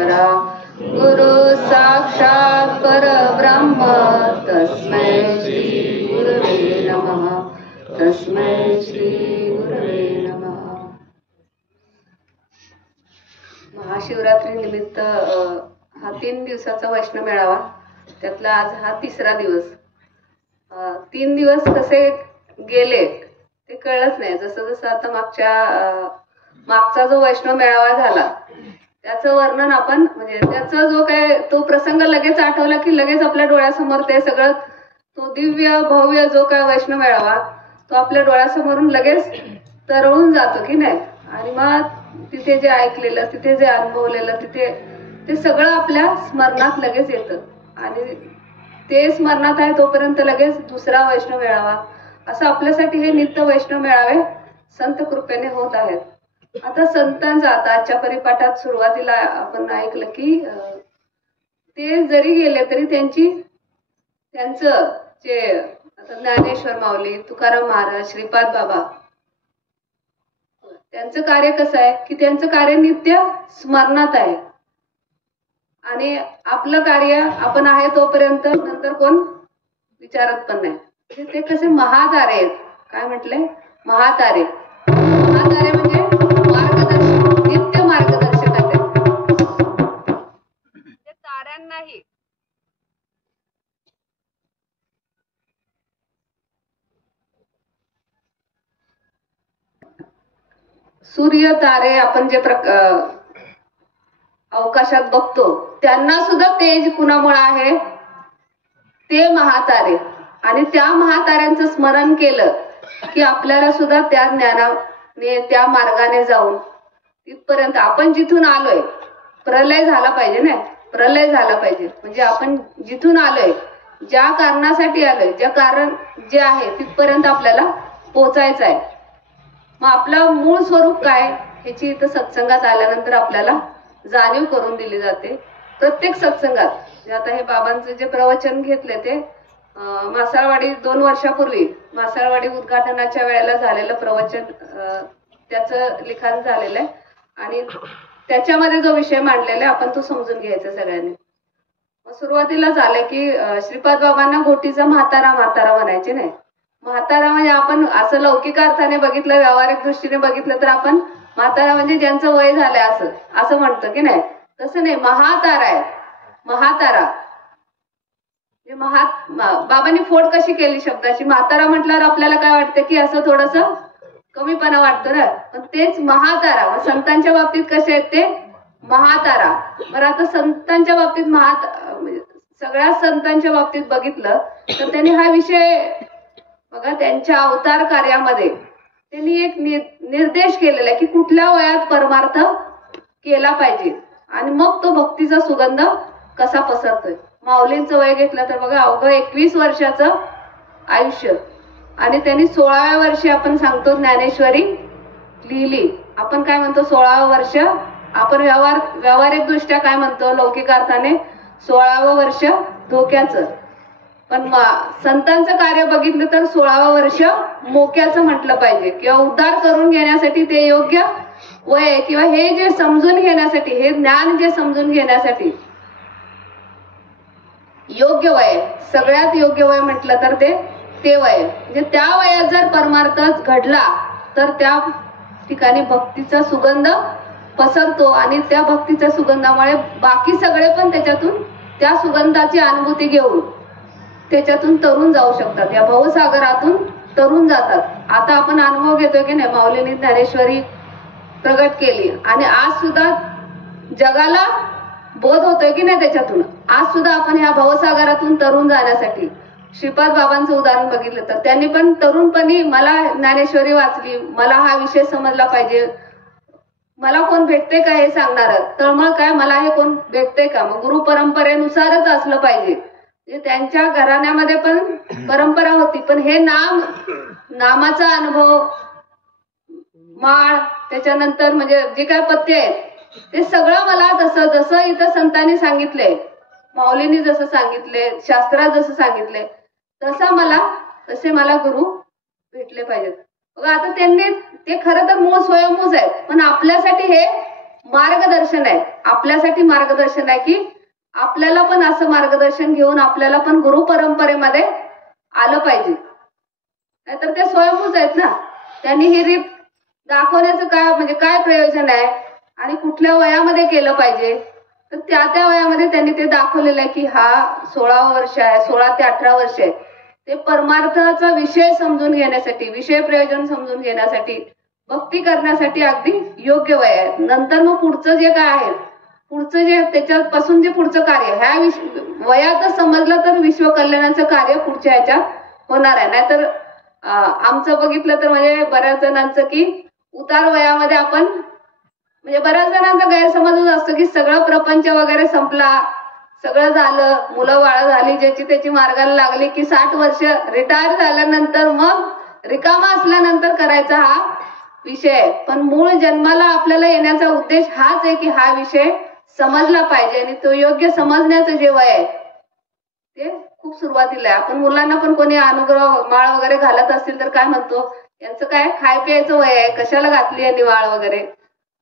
परमेश्वरा गुरु साक्षात् परब्रह्म तस्मै श्री गुरवे नमः तस्मै श्री गुरवे नमः। महाशिवरात्री निमित्त हा 3 दिवसाचा वैष्णव मेळावा, त्यातला आज हा 3रा दिवस। 3 दिवस कसे गेले ते कळलंच नाही। जसं जसं आता मागचा जो वैष्णव मेळावा झाला त्याचं वर्णन आपण म्हणजे त्याचा जो काय तो प्रसंग लगेच आठवला की लगेच आपल्या डोळ्यासमोर ते सगळं तो दिव्य भव्य जो काय वैष्णव मेळावा तो आपल्या डोळ्यासमोरून लगेच तरळून जातो की नाही। आणि मग तिथे जे ऐकलेलं, तिथे जे अनुभवलेलं, तिथे ते सगळं आपल्या स्मरणात लगेच येतं आणि ते स्मरणात आहे तोपर्यंत लगेच दुसरा वैष्णव मेळावा असं आपल्यासाठी हे नित्य वैष्णव मेळावे संत कृपेने होत आहेत। आता संतांचा आता आजच्या परिपाठात सुरुवातीला आपण ऐकलं की ते जरी गेले तरी त्यांचं जे आता ज्ञानेश्वर माऊली, तुकाराम महाराज, श्रीपाद बाबा त्यांचं कार्य कसं आहे की त्यांचं कार्य नित्य स्मरणात आहे आणि आपलं कार्य आपण आहे तोपर्यंत नंतर कोण विचारत पण नाही। ते कसे महातारे आहेत। काय म्हटले? महातारे। महातारे म्हणजे मार्गदर्शक, नित्य मार्गदर्शक आहेत ते ताऱ्यांनाही सूर्य तारे आपण जे अवकाशात बघतो त्यांना सुद्धा तेज कुणामुळे आहे? ते महातारे। आणि त्या महाताऱ्यांचं स्मरण केलं की आपल्याला सुद्धा त्या ज्ञानाने त्या मार्गाने जाऊन तिथपर्यंत आपण जिथून आलोय, प्रलय झाला पाहिजे ना, प्रलय झाला पाहिजे म्हणजे आपण जिथून आलोय, ज्या कारणासाठी आलोय, ज्या कारण जे आहे तिथपर्यंत आपल्याला पोहोचायचं आहे। मग आपलं मूळ स्वरूप काय ह्याची इथं सत्संगात आल्यानंतर आपल्याला जाणीव करून दिली जाते। प्रत्येक सत्संगात आता हे बाबांचे जे प्रवचन घेतले ते मासाळवाडी 2 वर्षापूर्वी मासाळवाडी उद्घाटनाच्या वेळेला झालेलं प्रवचन, त्याचं लिखाण झालेलं आहे आणि त्याच्यामध्ये जो विषय मांडलेला आहे आपण तो समजून घ्यायचा सगळ्यांनी। सुरुवातीला झालं की श्रीपाद बाबांना घोटीचा म्हातारा म्हातारा म्हणायचे नाही। म्हातारा म्हणजे आपण असं लौकिक अर्थाने बघितलं, व्यावहारिक दृष्टीने बघितलं तर आपण म्हातारा म्हणजे ज्यांचं वय झालंय असं म्हणतो की नाही, तसं नाही। महातारा आहे, महातारा। बाबांनी फोड कशी केली शब्दाची? म्हातारा म्हटल्यावर आपल्याला काय वाटतं की असं थोडस कमीपणा वाटतं ना, पण तेच महातारा। संतांच्या बाबतीत कसे आहेत ते महातारा। बरं आता संतांच्या बाबतीत सगळ्या संतांच्या बाबतीत बघितलं तर त्यांनी हा विषय बघा त्यांच्या अवतार कार्यामध्ये त्यांनी एक निर्देश केलेला आहे की कुठल्या वयात परमार्थ केला पाहिजे आणि मग तो भक्तीचा सुगंध कसा पसरतोय। माऊलींचं वय घेतलं तर बघा अवघं 21 वर्षाचं आयुष्य आणि त्यांनी 16व्या वर्षी आपण सांगतो ज्ञानेश्वरी लिहिली। आपण काय म्हणतो 16वं वर्ष, आपण व्यावहारिक दृष्ट्या काय म्हणतो लौकिक अर्थाने 16वं वर्ष धोक्याचं, पण संतांचं कार्य बघितलं तर 16वं वर्ष मोक्याचं म्हटलं पाहिजे किंवा उद्धार करून घेण्यासाठी ते योग्य वय किंवा हे जे समजून घेण्यासाठी, हे ज्ञान जे समजून घेण्यासाठी योग्य वय, सगळ्यात योग्य वय म्हटलं तर ते वय म्हणजे त्या वयात जर परमार्थ घडला तर त्या ठिकाणी भक्तीचा सुगंध पसरतो आणि त्या भक्तीच्या सुगंधामुळे बाकी सगळे पण त्याच्यातून त्या सुगंधाची अनुभूती घेऊन त्याच्यातून तरुण जाऊ शकतात, या भवसागरातून तरुण जातात। आता आपण अनुभव घेतोय की नाही, माऊलींनी ज्ञानेश्वरी प्रगट केली आणि आज सुद्धा जगाला बोध होतोय की नाही त्याच्यातून। आज सुद्धा आपण ह्या भवसागरातून तरुण जाण्यासाठी श्रीपाद बाबांचं उदाहरण बघितलं तर त्यांनी पण तरुणपणी मला ज्ञानेश्वरी वाचली, मला हा विषय समजला पाहिजे, मला कोण भेटते का हे सांगणार, तळमळ काय मला हे कोण भेटते का, मग गुरु परंपरेनुसारच असलं पाहिजे। त्यांच्या घराण्यामध्ये पण परंपरा होती, पण हे नामाचा अनुभव, माळ, त्याच्यानंतर म्हणजे जे काय पत्ते आहेत ते सगळं मला तसं जसं इथं संतांनी सांगितले, माऊलींनी जसं सांगितले, शास्त्रात जसं सांगितले तसे मला गुरु भेटले पाहिजेत। बघा आता त्यांनी ते खरं तर मूळ स्वयंभूच आहेत, पण आपल्यासाठी हे मार्गदर्शन आहे, आपल्यासाठी मार्गदर्शन आहे की आपल्याला पण असं मार्गदर्शन घेऊन आपल्याला पण गुरु परंपरेमध्ये आलं पाहिजे. नाहीतर ते स्वयंभूच आहेत ना. त्यांनी ही रीत दाखवण्याचं काय म्हणजे काय प्रयोजन आहे आणि कुठल्या वयामध्ये केलं पाहिजे, तर त्या त्या वयामध्ये त्यांनी ते दाखवलेलं आहे की हा 16 वर्ष आहे, 16 ते 18 वर्ष आहे. ते परमार्थाचा विषय समजून घेण्यासाठी, विषय प्रयोजन समजून घेण्यासाठी, भक्ती करण्यासाठी अगदी योग्य वय आहे. नंतर मग पुढचं जे काय आहे, पुढचं जे त्याच्यापासून जे पुढचं कार्य ह्या वयातच समजलं तर विश्व कल्याणाचं कार्य पुढच्या ह्याच्यात होणार आहे. नाहीतर आमचं बघितलं तर म्हणजे बऱ्याच जणांचं की उतार वयामध्ये आपण म्हणजे बऱ्याच जणांचा गैरसमजच असतो की सगळं प्रपंच वगैरे संपला, सगळं झालं, मुलं बाळ झाली, ज्याची त्याची मार्गाला लागली की 60 वर्ष रिटायर झाल्यानंतर मग रिकामा असल्यानंतर करायचा हा विषय आहे. पण मूळ जन्माला आपल्याला येण्याचा उद्देश हाच आहे की हा विषय समजला पाहिजे आणि तो योग्य समजण्याचं जे वय आहे ते खूप सुरुवातीला आहे. आपण मुलांना पण कोणी अनुग्रह माळ वगैरे घालत असतील तर काय म्हणतो, यांचं काय खाय प्यायचं वय आहे, कशाला घातली यांनी माळ वगैरे.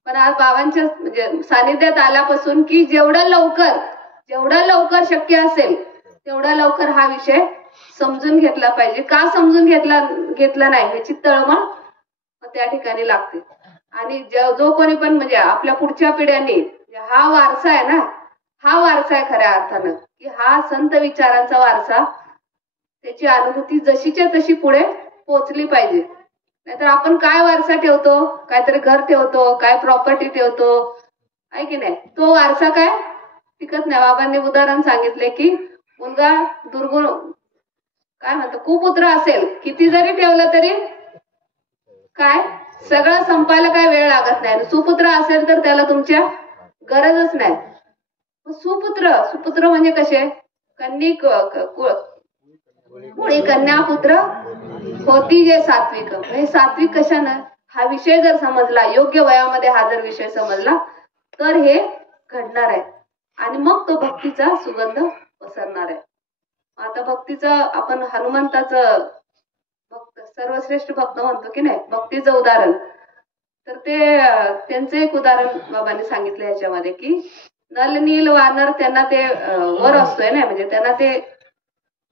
पण आज बाबांच्या म्हणजे सानिध्यात आल्यापासून की जेवढं लवकर शक्य असेल तेवढा लवकर हा विषय समजून घेतला पाहिजे. का समजून घेतला नाही ह्याची तळमळ त्या ठिकाणी लागते. आणि जो कोणी पण म्हणजे आपल्या पुढच्या पिढ्यांनी हा वारसा आहे ना, हा वारसा आहे खऱ्या अर्थानं की हा संत विचारांचा वारसा, त्याची अनुभूती जशीच्या तशी पुढे पोचली पाहिजे. नाहीतर आपण काय वारसा ठेवतो, काहीतरी घर ठेवतो, काय प्रॉपर्टी ठेवतो आहे की नाही, तो वारसा काय टिकत नाही. बाबांनी उदाहरण सांगितले की मुलगा दुर्गुण काय म्हणतो कुपुत्र असेल, किती जरी ठेवलं तरी काय सगळं संपायला काय वेळ लागत नाही. सुपुत्र असेल तर त्याला तुमच्या गरजच नाही. सुपुत्र म्हणजे कसे, कन्निक मुळे कन्या पुत्र होती जे सात्विक. म्हणजे सात्विक कशानं, हा विषय जर समजला, योग्य वयामध्ये हा जर विषय समजला तर हे घडणार आहे आणि मग तो भक्तीचा सुगंध पसरणार आहे. आता भक्तीचं आपण हनुमंताचं भक्त सर्वश्रेष्ठ भक्त म्हणतो की नाही, भक्तीचं उदाहरण, तर ते त्यांचं एक उदाहरण बाबांनी सांगितलं ह्याच्यामध्ये की नल नील वानर त्यांना ते वर असतोय ना, म्हणजे त्यांना ते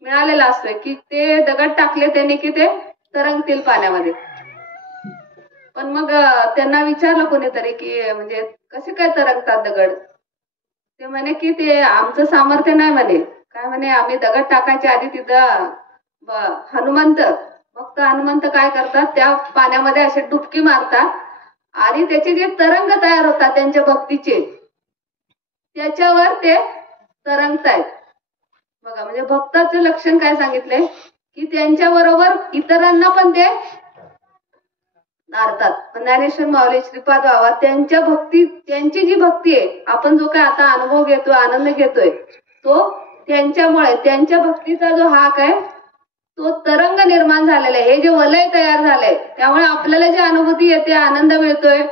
मिळालेला असतोय की ते दगड टाकले त्यांनी की ते तरंगतील पाण्यामध्ये. पण मग त्यांना विचारलं कोणीतरी की म्हणजे कसे काय तरंगतात दगड, ते म्हणे की ते आमचं सामर्थ्य नाही म्हणे. काय म्हणे, आम्ही दगड टाकायच्या आधी तिथं हनुमंत काय करतात, त्या पाण्यामध्ये असे डुबकी मारतात आणि त्याचे जे तरंग तयार होतात त्यांच्या भक्तीचे, त्याच्यावर ते तरंगतायत. बघा म्हणजे भक्ताचं लक्षण काय सांगितलंय की त्यांच्या बरोबर इतरांना पण ते नारतात. ज्ञानेश्वर माऊली, श्रीपाद बाबा त्यांच्या भक्ती, त्यांची जी भक्ती आहे, आपण जो काय आता अनुभव घेतोय, आनंद घेतोय, तो त्यांच्यामुळे, त्यांच्या भक्तीचा जो हाक आहे तो तरंग निर्माण झालेला आहे. हे जे वलय तयार झालंय त्यामुळे आपल्याला जी अनुभूती येते, आनंद मिळतोय,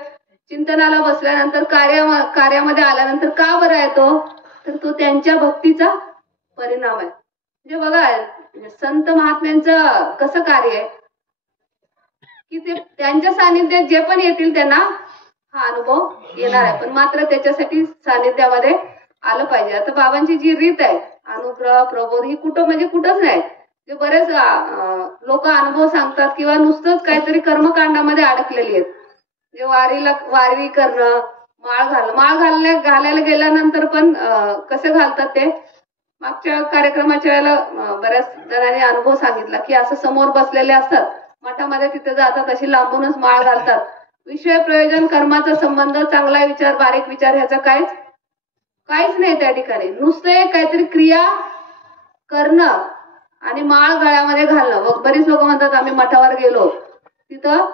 चिंतनाला बसल्यानंतर, कार्यामध्ये आल्यानंतर का बरं आहे तो, तर तो त्यांच्या भक्तीचा परिणाम आहे. म्हणजे बघा संत महात्म्यांचं कसं कार्य आहे की ते त्यांच्या सानिध्यात जे पण येतील त्यांना हा अनुभव येणार आहे. पण मात्र त्याच्यासाठी सानिध्यामध्ये आलं पाहिजे. आता बाबांची जी रीत आहे अनुग्रह प्रबोध, ही कुठं म्हणजे कुठंच नाही. जे बरेच लोक अनुभव सांगतात किंवा नुसतंच काहीतरी कर्मकांडामध्ये अडकलेली आहेत. जे वारी करणं, माळ घालायला गेल्यानंतर पण कसे घालतात ते, मागच्या कार्यक्रमाच्या वेळेला बऱ्याच जणांनी अनुभव सांगितला की असं समोर बसलेले असतात मठामध्ये, तिथे जातात अशी लांबूनच माळ घालतात. विषय प्रयोजन कर्माचा संबंध, चांगला विचार बारीक विचार ह्याचा काहीच नाही त्या ठिकाणी. नुसतं काहीतरी क्रिया करणं आणि माळ गळ्यामध्ये घालणं. मग बरीच लोक म्हणतात आम्ही मठावर गेलो, तिथं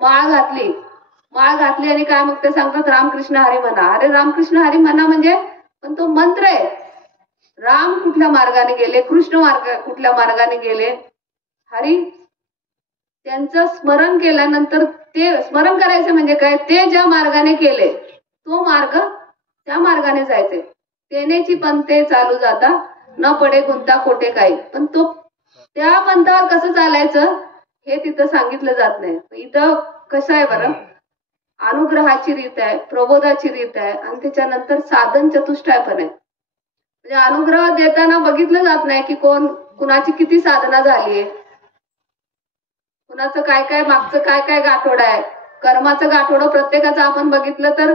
माळ घातली आणि काय मग ते सांगतात रामकृष्ण हरी म्हणा. अरे रामकृष्ण हरी म्हणा म्हणजे पण तो मंत्र आहे. राम कुठल्या मार्गाने गेले, कृष्ण कुठल्या मार्गाने गेले, हरी त्यांचं स्मरण केल्यानंतर, ते स्मरण करायचं म्हणजे काय, ते ज्या मार्गाने केले तो मार्ग, त्या मार्गाने जायचे. तेनेची पंथे चालू जाता न पडे गुंता कोठे काही. पण तो त्या पंथावर कसं चालायचं हे तिथं सांगितलं जात नाही. इथं कसं आहे बरं, अनुग्रहाची रीत आहे, प्रबोधाची रीत आहे आणि त्याच्यानंतर साधन चतुष्टय पण आहे. म्हणजे अनुग्रह देताना बघितलं जात नाही की कुणाची किती साधना झालीये, कुणाचं काय काय मागचं काय काय गाठोड आहे. कर्माचं गाठोडं प्रत्येकाचं आपण बघितलं तर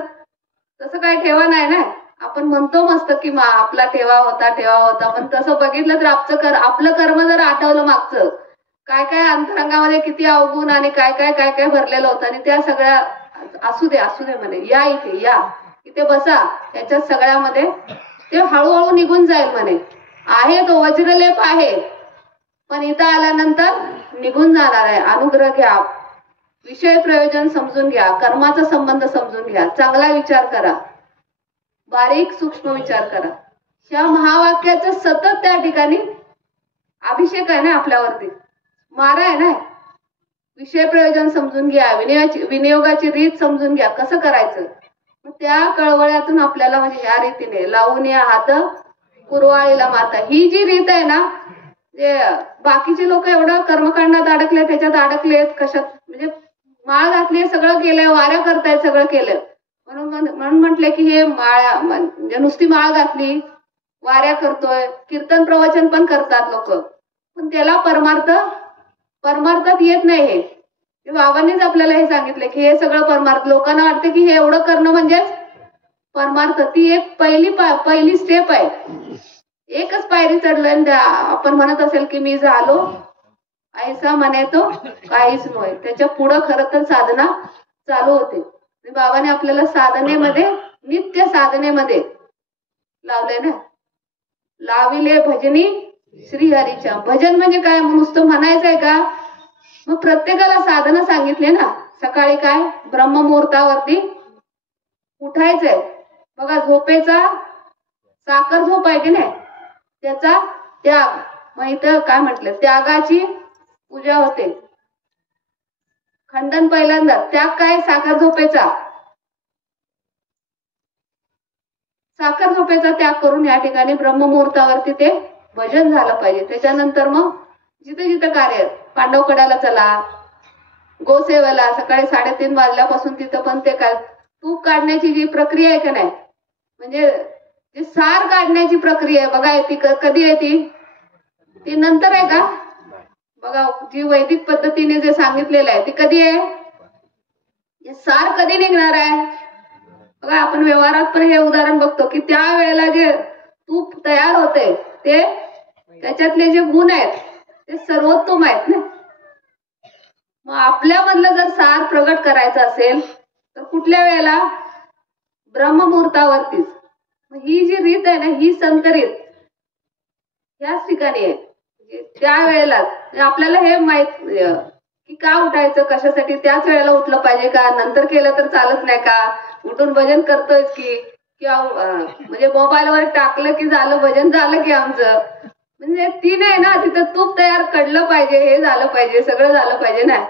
तसं काय ठेवा नाही ना. आपण म्हणतो मस्त की आपला ठेवा होता, पण तसं बघितलं तर आपलं कर्म जर आठवलं मागचं काय काय अंतरंगामध्ये किती अवगुण आणि काय काय काय काय भरलेलं होतं आणि त्या सगळ्या असू दे म्हणे, या इथे बसा, त्याच्या सगळ्यामध्ये ते हळूहळू निघून जाईल म्हणे. आहे तो वज्रलेप आहे, पण इथं आल्यानंतर निघून जाणार आहे. अनुग्रह घ्या, विषय प्रयोजन समजून घ्या, कर्माचा संबंध समजून घ्या, चांगला विचार करा, बारीक सूक्ष्म विचार करा. ह्या महावाक्याचं सतत त्या ठिकाणी अभिषेक आहे ना आपल्यावरती, मारा आहे ना. विषय प्रयोजन समजून घ्या, विनियोगाची रीत समजून घ्या, कसं करायचं. त्या कळवळ्यातून आपल्याला म्हणजे या रीतीने लावून या हात कुरवाळीला माता, ही जी रीत आहे ना, जे बाकीचे लोक एवढं कर्मकांडात अडकले, त्याच्यात अडकलेत, कशात म्हणजे माळ घातली, सगळं केलंय, वाऱ्या करतायत, सगळं केलं, म्हणून म्हटले की हे माळा म्हणजे नुसती माळ घातली, वाऱ्या करतोय, कीर्तन प्रवचन पण करतात लोक, पण त्याला परमार्थात येत नाही. हे बाबांनीच आपल्याला हे सांगितलं की हे सगळं परमार्थ. लोकांना वाटतं की हे एवढं करणं म्हणजेच परमार्थ. ती एक पहिली स्टेप आहे, एकच पायरी चढलोय. आपण म्हणत असेल की मी झालो ऐसा म्हणे तो काहीच नव्हे, त्याच्या पुढं खरं तर साधना चालू होते. बाबाने आपल्याला साधनेमध्ये, नित्य साधनेमध्ये लावलंय ना. लाविले भजनी श्रीहरीच्या. भजन म्हणजे काय, नुसतं म्हणायचंय का? मग प्रत्येकाला साधना सांगितले ना. सकाळी काय ब्रह्ममुहूर्तावरती उठायचंय. बघा झोपेचा साखर झोप आहे की नाही, त्याचा त्याग. मग इथं काय म्हटलं, त्यागाची पूजा होते. खंडन पहिल्यांदा, त्याग काय, साखर झोपेचा. साखर झोपेचा त्याग करून या ठिकाणी ब्रह्ममुहूर्तावरती ते भजन झालं पाहिजे. त्याच्यानंतर मग जिथं कार्य, पांडवकड्याला चला, गोसेवेला सकाळी 3:30 वाजल्यापासून तिथं पण ते काय तूप काढण्याची जी प्रक्रिया आहे का नाही, म्हणजे जे सार काढण्याची प्रक्रिया आहे बघा, ती कधी आहे, ती नंतर आहे का बघा. जी वैदिक पद्धतीने जे सांगितलेलं आहे ती कधी आहे, सार कधी निघणार आहे बघा. आपण व्यवहारात पण हे उदाहरण बघतो की त्या वेळेला जे तूप तयार होते ते त्याच्यातले जे गुण आहेत ते सर्वोत्तम आहेत ना. मग आपल्यामधलं जर सार प्रगट करायचं असेल तर कुठल्या वेळेला, ब्रह्ममुहूर्तावरतीच. ही जी रीत आहे ना, ही संतरीत याच ठिकाणी आहे. त्या वेळेला आपल्याला हे माहित की का उठायचं, कशासाठी, त्याच वेळेला उठलं पाहिजे का, नंतर केलं तर चालत नाही का, उठून भजन करतोय की, किंवा म्हणजे मोबाईलवर टाकलं की झालं, भजन झालं की आमचं. म्हणजे ती नाही ना, तिथं तूप तयार कडलं पाहिजे, हे झालं पाहिजे, सगळं झालं पाहिजे ना,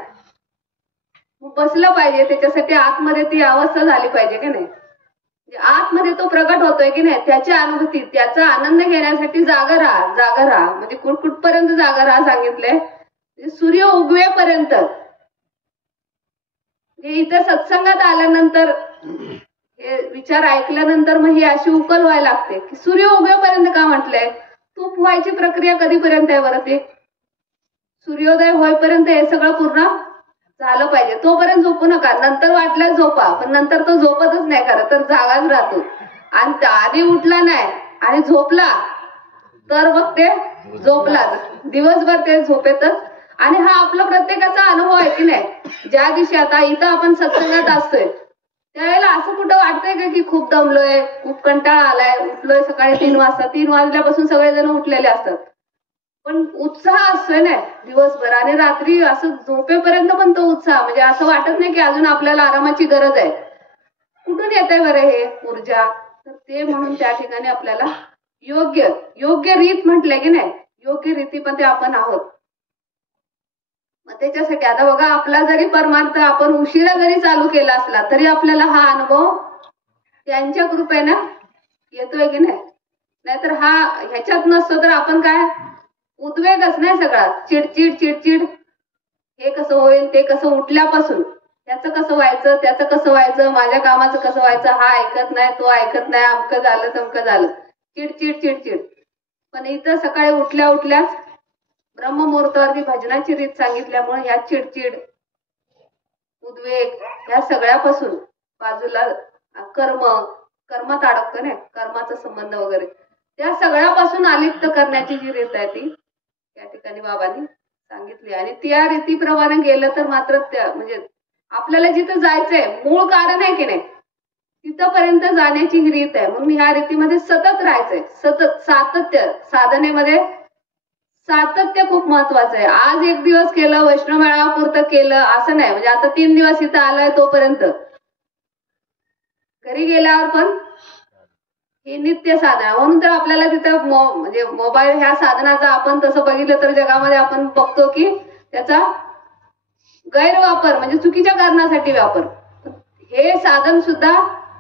बसलं पाहिजे. त्याच्यासाठी आतमध्ये ती अवस्था झाली पाहिजे की नाही. आतमध्ये तो प्रगट होतोय की नाही, त्याची अनुभूती, त्याचा आनंद घेण्यासाठी जागा राहा. म्हणजे कुठपर्यंत जागा राहा सांगितलंय, सूर्य उगवेपर्यंत. इथं सत्संगात आल्यानंतर हे विचार ऐकल्यानंतर मग ही अशी उकल व्हायला लागते की सूर्य उगवेपर्यंत का म्हटलंय. तूप व्हायची प्रक्रिया कधीपर्यंत आहे बरं, ते सूर्योदय होईपर्यंत हे सगळं पूर्ण झालं पाहिजे. तोपर्यंत झोपू नका, नंतर वाटल्यास झोपा, पण नंतर तो झोपतच नाही, खरं तर जागाच राहतो. आणि आधी उठला नाही आणि झोपला तर मग ते झोपलाच, दिवसभर ते झोपेतच. आणि हा आपला प्रत्येकाचा अनुभव आहे की नाही. ज्या दिवशी आता इथं आपण सत्संगात असतोय त्यावेळेला असं कुठं वाटतंय का की खूप दमलोय, खूप कंटाळा आलाय, उठलोय सकाळी 3 वाजता, 3 वाजल्यापासून सगळेजण उठलेले असतात, पण उत्साह असतोय ना दिवसभर. आणि रात्री असं झोपेपर्यंत पण तो उत्साह, म्हणजे असं वाटत नाही की अजून आपल्याला आरामाची गरज आहे. कुठून येत आहे बरं हे ऊर्जा, तर ते म्हणून त्या ठिकाणी आपल्याला योग्य रीत म्हटलंय की नाही, योग्य रीती पण ते आपण आहोत. मग त्याच्यासाठी आता बघा, आपला जरी परमार्थ आपण उशिरा जरी चालू केला असला तरी आपल्याला हा अनुभव त्यांच्या कृपेनं येतोय की नाही. नाहीतर हा ह्याच्यात नसतो तर आपण काय उद्वेगच नाही सगळा, चिडचिड, हे कसं होईल, ते कसं, उठल्यापासून ह्याचं कसं व्हायचं, त्याचं कसं व्हायचं, माझ्या कामाचं कसं व्हायचं, हा ऐकत नाही, तो ऐकत नाही, अमकं झालं तमकं झालं, चिडचिड चिडचिड. पण इथं सकाळी उठल्या उठल्याच ब्रह्ममुहूर्तावरती भजनाची रीत सांगितल्यामुळे ह्या चिडचिड, उद्वेग ह्या सगळ्यापासून बाजूला कर्म, कर्मात अडकतो ना, कर्माचा संबंध वगैरे, त्या सगळ्यापासून अलिप्त करण्याची जी रीत आहे ती त्या ठिकाणी बाबांनी सांगितली. आणि त्या रीतीप्रमाणे गेलं तर मात्र त्या म्हणजे आपल्याला जिथं जायचंय, मूळ कारण आहे की नाही, तिथपर्यंत जाण्याची ही रीत आहे. म्हणून ह्या रीतीमध्ये सतत राहायचंय, सतत सातत्य, साधनेमध्ये सातत्य खूप महत्वाचं आहे. आज एक दिवस केलं, वैष्णव मेळापुरतं केलं असं नाही. म्हणजे आता 3 दिवस इथं आलाय तोपर्यंत घरी गेल्यावर पण ही नित्य साधना. म्हणून तर आपल्याला तिथं म्हणजे मोबाईल ह्या साधनाचा आपण तसं बघितलं तर जगामध्ये आपण बघतो की त्याचा गैरवापर म्हणजे चुकीच्या कारणासाठी वापर. हे साधन सुद्धा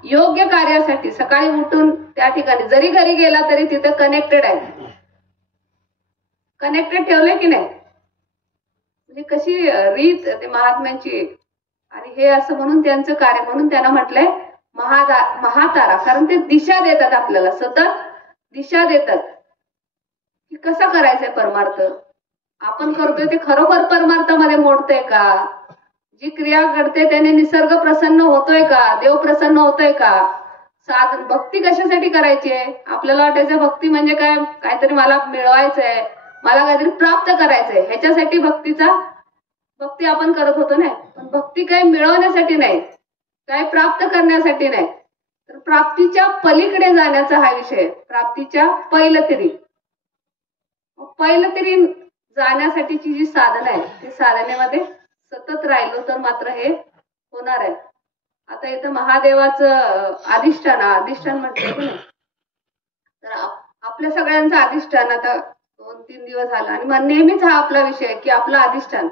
योग्य कार्यासाठी सकाळी उठून त्या ठिकाणी जरी घरी गेला तरी तिथं कनेक्टेड आहे, कनेक्टेड ठेवले की नाही. म्हणजे कशी रीत ते महात्म्यांची. आणि हे असं म्हणून त्यांचं कार्य, म्हणून त्यांना म्हटलंय महातारा. कारण ते दिशा देतात आपल्याला, सतत दिशा देतात की कसं करायचंय परमार्थ. आपण करतोय ते खरोखर परमार्थामध्ये मोडतंय का, जी क्रिया घडते त्याने निसर्ग प्रसन्न होतोय का, देव प्रसन्न होतोय का. साधन भक्ती कशासाठी करायची आहे, आपल्याला वाटायचं भक्ती म्हणजे काय, काहीतरी मला मिळवायचंय, मला काहीतरी प्राप्त करायचंय, ह्याच्यासाठी भक्ती आपण करत होतो नाही. पण भक्ती काही मिळवण्यासाठी नाही, काय प्राप्त करण्यासाठी नाही, तर प्राप्तीच्या पलीकडे जाण्याचा हा विषय. प्राप्तीच्या पैलतिरी जाण्यासाठीची जी साधन आहे ती साधनेमध्ये सतत राहिलो तर मात्र हे होणार आहे. आता इथं महादेवाचं अधिष्ठान म्हटलं की नाही, तर आपल्या सगळ्यांचं अधिष्ठान आता 2-3 दिवस झाला आणि मग नेहमीच हा आपला विषय आहे की आपलं अधिष्ठान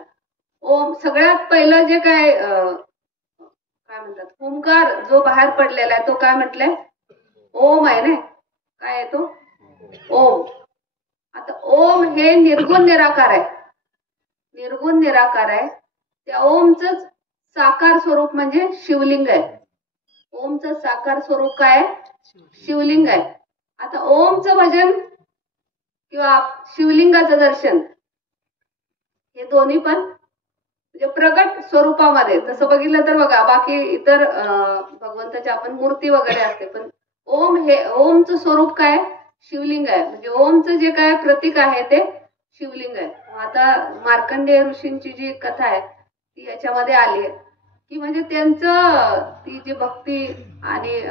ओम. सगळ्यात पहिलं जे काय म्हणतात ओंकार जो बाहेर पडलेला आहे तो काय म्हटलंय, ओम आहे ना. काय आहे तो, ओम. आता ओम हे निर्गुण निराकार आहे, निर्गुण निराकार आहे. त्या ओमच साकार स्वरूप म्हणजे शिवलिंग आहे. ओमचं साकार स्वरूप काय आहे, शिवलिंग आहे. आता ओमचं भजन किंवा शिवलिंगाचं दर्शन हे दोन्ही पण म्हणजे प्रगट स्वरूपामध्ये. तसं बघितलं तर बघा बाकी इतर भगवंताच्या आपण मूर्ती वगैरे असते, पण ओमचं स्वरूप काय, शिवलिंग आहे. म्हणजे ओमचं जे काय प्रतीक आहे ते शिवलिंग आहे. आता मार्कंडेय ऋषींची जी कथा आहे ती याच्यामध्ये आली आहे की म्हणजे त्यांचं ती जी भक्ती आणि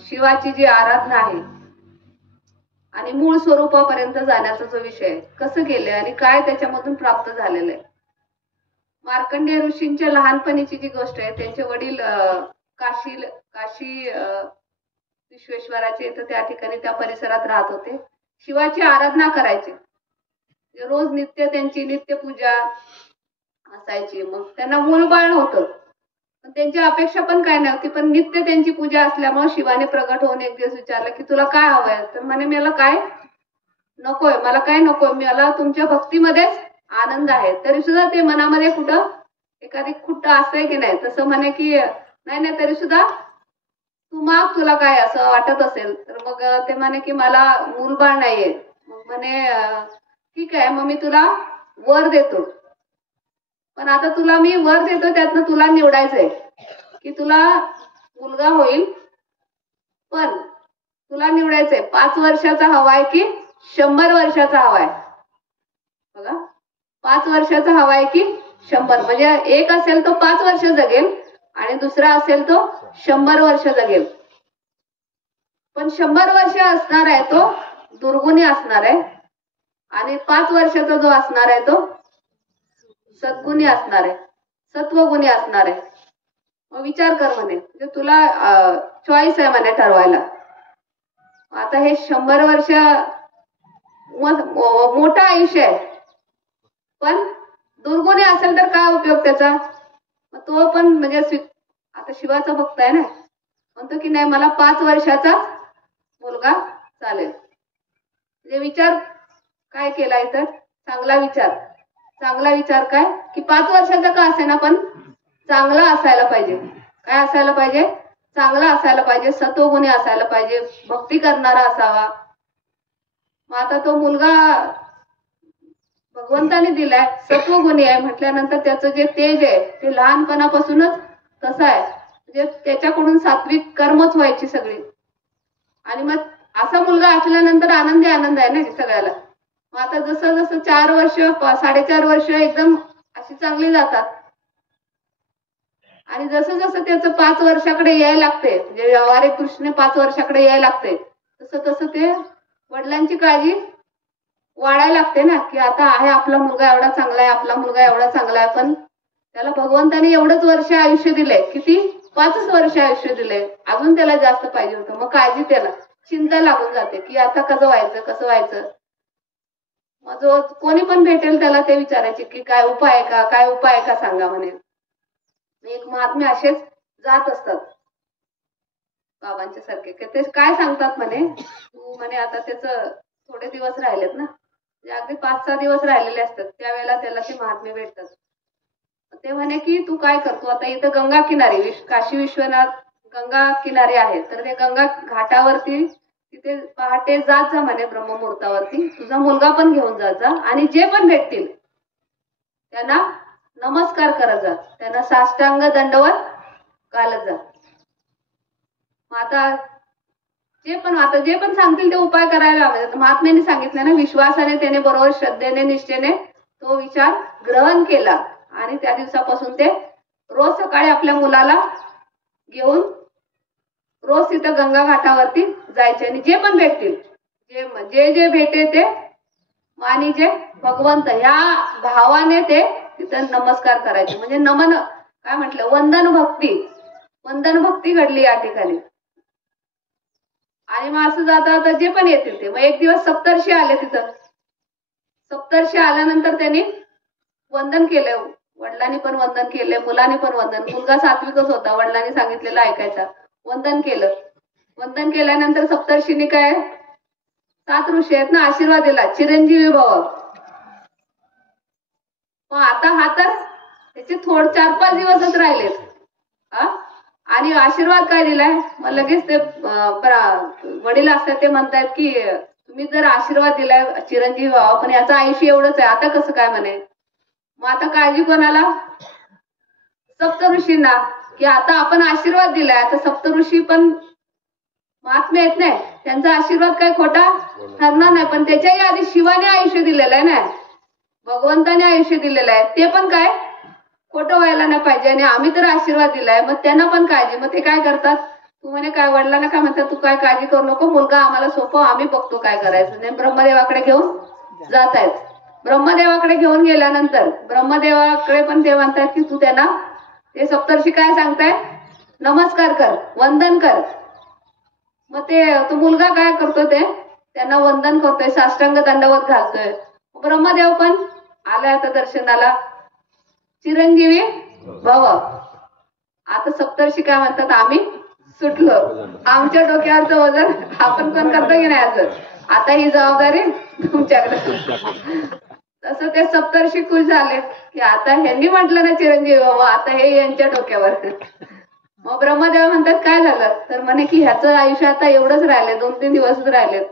शिवाची जी आराधना आहे आणि मूळ स्वरूपापर्यंत जाण्याचा जो विषय कसं गेलंय आणि काय त्याच्यामधून प्राप्त झालेलं आहे. मार्कंडेय ऋषींच्या लहानपणीची जी गोष्ट आहे, त्यांचे वडील काशी विश्वेश्वराचे तर त्या ठिकाणी त्या परिसरात राहत होते. शिवाची आराधना करायचे, रोज नित्य त्यांची नित्य पूजा असायची. मग त्यांना मूलबाळ होतं, पण त्यांची अपेक्षा पण काय नव्हती, पण नित्य त्यांची पूजा असल्यामुळे शिवाने प्रगट होऊन एक दिवस विचारलं की तुला काय हवंय, तर म्हणे मला काय नकोय, मला काय नकोय, मला तुमच्या भक्तीमध्येच आनंद आहे. तरी सुद्धा ते मनामध्ये कुठं एखादी खुट्ट असते की नाही, तसं म्हणे की नाही तरी सुद्धा तू माग, तुला काय असं वाटत असेल. तर मग ते म्हणे की मला मूलबाळ नाहीये. मग म्हणे ठीक आहे, मग मी तुला वर देतो, पण आता तुला मी वर देतो त्यातनं तुला निवडायचंय की तुला मुलगा होईल, पण तुला निवडायचंय 5 वर्षाचा हवाय की 100 वर्षाचा हवाय. बघा, 5 वर्षाचा हवाय की 100. म्हणजे एक असेल तो 5 वर्ष जगेल आणि दुसरा असेल तो 100 वर्ष जगेल. पण 100 वर्ष असणार आहे तो दुर्गुणी असणार आहे आणि 5 वर्षाचा जो असणार आहे तो सद्गुणी असणार आहे, सत्वगुणी असणार आहे. मग विचार कर म्हणे, म्हणजे तुला चॉईस आहे म्हणे ठरवायला. आता हे 100 वर्ष मोठं आयुष्य आहे, पण दुर्गुणी असेल तर काय उपयोग त्याचा. मग तो पण म्हणजे आता शिवाचा भक्त आहे ना, म्हणतो की नाही मला 5 वर्षाचा मुलगा चालेल. म्हणजे विचार काय केलाय तर चांगला विचार काय की 5 वर्षाचा का असेना पण चांगला असायला पाहिजे. काय असायला पाहिजे? चांगला असायला पाहिजे, सत्वगुणी असायला पाहिजे, भक्ती करणारा असावा. मग आता तो मुलगा भगवंताने दिलाय, सत्वगुणी आहे म्हटल्यानंतर त्याचं जे तेज आहे ते लहानपणापासूनच कसं आहे, म्हणजे त्याच्याकडून सात्विक कर्मच व्हायची सगळी. आणि मग असा मुलगा असल्यानंतर आनंदी आनंद आहे ना सगळ्याला. मग आता जसं जसं 4 वर्ष 4.5 वर्ष एकदम अशी चांगली जातात आणि जसं जसं त्याचं 5 वर्षाकडे यायला लागते, म्हणजे व्यावहारिक दृष्टीने 5 वर्षाकडे यायला लागते, तसं तसं ते वडिलांची काळजी वाढायला लागते ना, की आता आहे आपला मुलगा एवढा चांगला आहे, आपला मुलगा एवढा चांगला आहे, पण त्याला भगवंताने एवढंच वर्ष आयुष्य दिलंय, किती 5च वर्ष आयुष्य दिलंय, अजून त्याला जास्त पाहिजे होतं. मग काळजी, त्याला चिंता लागून जाते की आता कसं व्हायचं कसं व्हायचं. मग जो कोणी पण भेटेल त्याला ते विचारायचे की काय उपाय आहे का, काय उपाय आहे का सांगा म्हणे. एक महात्मे असेच जात असतात बाबांच्या सारखे, की ते काय सांगतात म्हणे, तू म्हणे आता त्याचं थोडे दिवस राहिलेत ना, म्हणजे अगदी 5-6 दिवस राहिलेले असतात, त्यावेळेला त्याला ते महात्मे भेटतात. ते म्हणे की तू काय करतो आता, इथं गंगा किनारी काशी विश्वनाथ गंगा किनारी आहे, तर ते गंगा घाटावरती तिथे पहाटे जात जा म्हणे ब्रह्ममुहूर्तावरती, तुझा मुलगा पण घेऊन जात जा आणि जे पण भेटतील त्यांना नमस्कार करत जा, त्यांना साष्टांग दंडवत घालत जा. आता जे पण सांगतील ते उपाय करायला हवे. महात्म्यांनी सांगितलं ना, विश्वासाने त्याने बरोबर श्रद्धेने निष्ठेने तो विचार ग्रहण केला आणि त्या दिवसापासून ते रोज सकाळी आपल्या मुलाला घेऊन रोज तिथं गंगा घाटावरती जायचे आणि जे पण भेटतील, जे जे भेटे ते आणि जे भगवंत ह्या भावाने ते तिथं नमस्कार करायचे. म्हणजे नमन काय म्हटलं, वंदन भक्ती घडली या ठिकाणी. आणि मग असं जाता जे पण येतील ते, मग एक दिवस सप्तर्षी आले तिथं. सप्तर्षी आल्यानंतर त्यांनी वंदन केलं, वडिलांनी पण वंदन केले, मुलांनी पण वंदन. मुलगा सात्विकच होता, वडिलांनी सांगितलेलं ऐकायचा. वंदन केलं. वंदन केल्यानंतर सप्तर्षींनी काय 7 ऋषी आहेत ना, आशीर्वाद दिला, चिरंजीवी भव. मग आता हा तर त्याचे 4-5 दिवसच राहिलेत आणि आशीर्वाद काय दिलाय, मग लगेच ते वडील असतात ते म्हणतात की तुम्ही जर आशीर्वाद दिलाय चिरंजीवी व्हावा, पण याचं आयुष्य एवढंच आहे, आता कसं काय म्हणे. मग आता काळजी कोणाला, सप्तऋषींना, की आता आपण आशीर्वाद दिलाय, आता सप्तऋषी पण महात्मे आहेत नाही, त्यांचा आशीर्वाद काय खोटा ठरणार नाही. पण त्याच्याही आधी शिवाने आयुष्य दिलेलं आहे ना, भगवंताने आयुष्य दिलेलं आहे, ते पण काय खोटं व्हायला नाही पाहिजे. आणि आम्ही तर आशीर्वाद दिलाय, मग त्यांना पण काळजी. मग ते काय करतात, तू म्हणे काय वडिलांना काय म्हणतात, तू काय काळजी करू नको, मुलगा आम्हाला सोपव, आम्ही बघतो काय करायचं. नाही, ब्रह्मदेवाकडे घेऊन जात आहेत. ब्रह्मदेवाकडे घेऊन गेल्यानंतर ब्रह्मदेवाकडे पण ते म्हणतात की तू त्यांना, ते सप्तर्षी काय सांगताय, नमस्कार कर, वंदन कर. मग ते तो मुलगा काय करतो, ते त्यांना वंदन करतोय, साष्टांग दंडवत घालतोय. ब्रह्मदेव पण आलाय आता दर्शनाला, चिरंजीवी भव. आता सप्तर्षी काय म्हणतात, आम्ही सुटलो, आमच्या डोक्यावरचं वजन आपण कोण करतो की नाही, असं आता ही जबाबदारी तुमच्याकडे. तसं ते सप्तर्षी खुश झाले की आता ह्यांनी म्हटलं ना चिरंजीवी भव, आता हे यांच्या डोक्यावर. मग ब्रह्मदेव म्हणतात काय झालं, तर म्हणे की ह्याचं आयुष्य आता एवढंच राहिले, 2-3 दिवसच राहिलेत.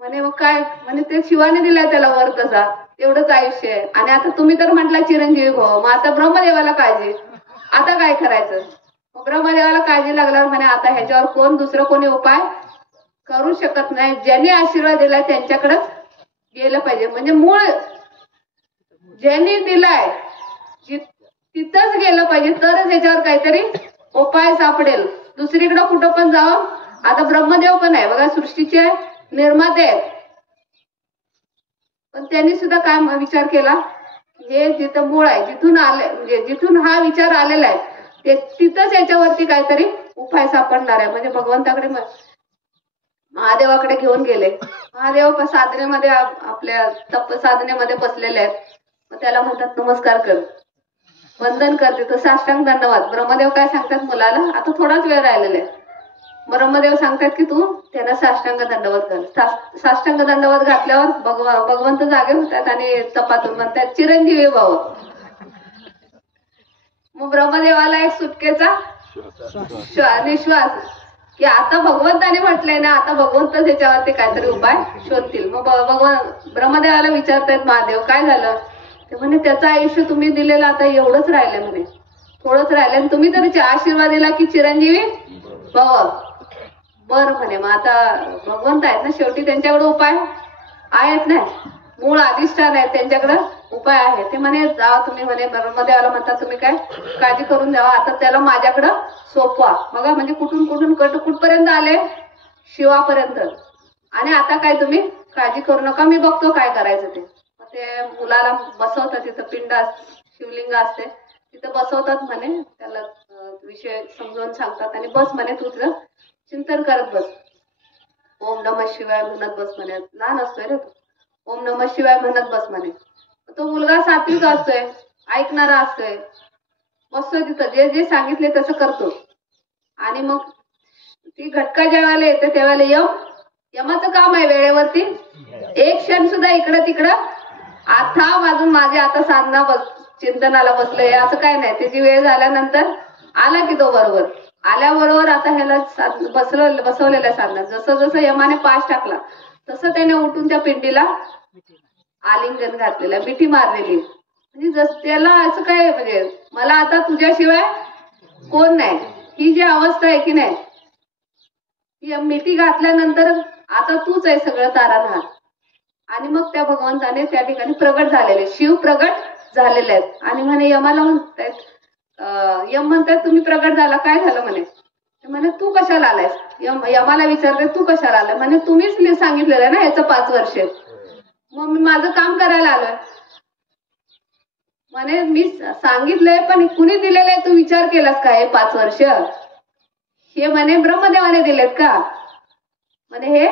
म्हणे मग काय, म्हणे ते शिवाने दिलाय त्याला वर तसा, एवढंच आयुष्य आहे. आणि आता तुम्ही तर म्हटला चिरंजीवी भाऊ, मग आता ब्रह्मदेवाला काळजी, आता काय करायचं. मग ब्रह्मदेवाला काळजी लागल्यावर म्हणे आता ह्याच्यावर दुसरं कोणी उपाय करू शकत नाही, ज्यांनी आशीर्वाद दिलाय त्यांच्याकडेच गेलं पाहिजे. म्हणजे मूळ ज्यांनी दिलाय तिथंच गेलं पाहिजे, तरच याच्यावर काहीतरी उपाय सापडेल. दुसरीकडे कुठं पण जावं. आता ब्रह्मदेव पण आहे बघा, सृष्टीचे निर्माते आहेत, पण त्यांनी सुद्धा काय विचार केला, हे जिथं मूळ आहे, जिथून आले, म्हणजे जिथून हा विचार आलेला आहे, ते तिथंच याच्यावरती काहीतरी उपाय सापडणार आहे. म्हणजे भगवंताकडे महादेवाकडे घेऊन गेले. महादेव साधनेमध्ये आपल्या तप साधनेमध्ये बसलेले आहेत. मग त्याला म्हणतात नमस्कार कर, वंदन कर, तिथं साष्टांग दंडवत. ब्रह्मदेव काय सांगतात मुलाला, आता थोडाच वेळ राहिलेला आहे. ब्रह्मदेव सांगतात की तू त्याला साष्टांग दंडवत कर. साष्टांग दंडवत घातल्यावर भगवंत जागे होतात आणि तपातून म्हणतात चिरंजीवी भाऊ. मग ब्रह्मदेवाला एक सुटकेचा निश्वास की आता भगवंताने म्हटलंय ना, आता भगवंतच याच्यावरती काहीतरी उपाय शोधतील. मग भगवान ब्रह्मदेवाला विचारतायत महादेव काय झालं. ते म्हणे त्याचं आयुष्य तुम्ही दिलेलं आता एवढंच राहिलंय म्हणे, थोडंच राहिलंय, आणि तुम्ही तरी आशीर्वाद दिला की चिरंजीवी भव. बरं म्हणे, मग आता भगवंत आहेत ना शेवटी, त्यांच्याकडे उपाय आहेत ना, मूळ अधिष्ठान आहेत, त्यांच्याकडे उपाय आहे. ते म्हणे जा तुम्ही म्हणे ब्रह्मदेवाला म्हणता तुम्ही काय काळजी करून द्यावा, आता त्याला माझ्याकडं सोपवा. बघा म्हणजे कुठून कुठून कुठपर्यंत आले, शिवापर्यंत. आणि आता काय तुम्ही काळजी करू नका, मी बघतो काय करायचं ते. मग ते मुलाला बसवतात, तिथं पिंड शिवलिंग असते तिथं बसवतात म्हणे, त्याला विषय समजावून सांगतात आणि बस म्हणे तू तिथं चिंतन करत बस, ओम नमः शिवाय म्हणत बस म्हणे. लहान असतोय रे तो, ओम नमः शिवाय म्हणत बस म्हणे. तो मुलगा सात्विक असतोय, ऐकणारा असतोय, बसतोय तिथं, जे जे सांगितले तसं करतो. आणि मग ती घटका ज्या वेळेला येते त्यावेळेला यमाचं काम आहे वेळेवरती एक क्षण सुद्धा इकडं तिकडं आता वाजून माझे आता साधना चिंतनाला बसलंय असं काय नाही. त्याची वेळ झाल्यानंतर आला की तो बरोबर आल्याबरोबर आता ह्याला बसवलेल्या साधना, जसं जसं यमाने पाश टाकला तसं त्याने उठून त्या पिंडीला आलिंगन घातलेलं, मिठी मारलेली. म्हणजे त्याला असं काय म्हणजे मला आता तुझ्याशिवाय कोण नाही, ही जी अवस्था आहे की नाही, ती मिठी घातल्यानंतर आता तूच आहे सगळं तारणहार. आणि मग त्या भगवंताने त्या ठिकाणी प्रगट झालेले, शिव प्रगट झालेले आहेत. आणि म्हणे यमाला म्हणतायत, यम म्हणतात तुम्ही प्रगट झाला, काय झालं म्हणे. म्हणे तू कशाला आलायस, यमाला विचारते तू कशाला आलाय. म्हणे तुम्हीच सांगितलेलं ना याचं 5 वर्ष, मग मी माझं काम करायला आलोय. म्हणे मी सांगितलंय पण कुणी दिलेलं आहे, तू विचार केलास का हे 5 वर्ष. हे म्हणे ब्रह्मदेवाने दिलेत का. म्हणे हे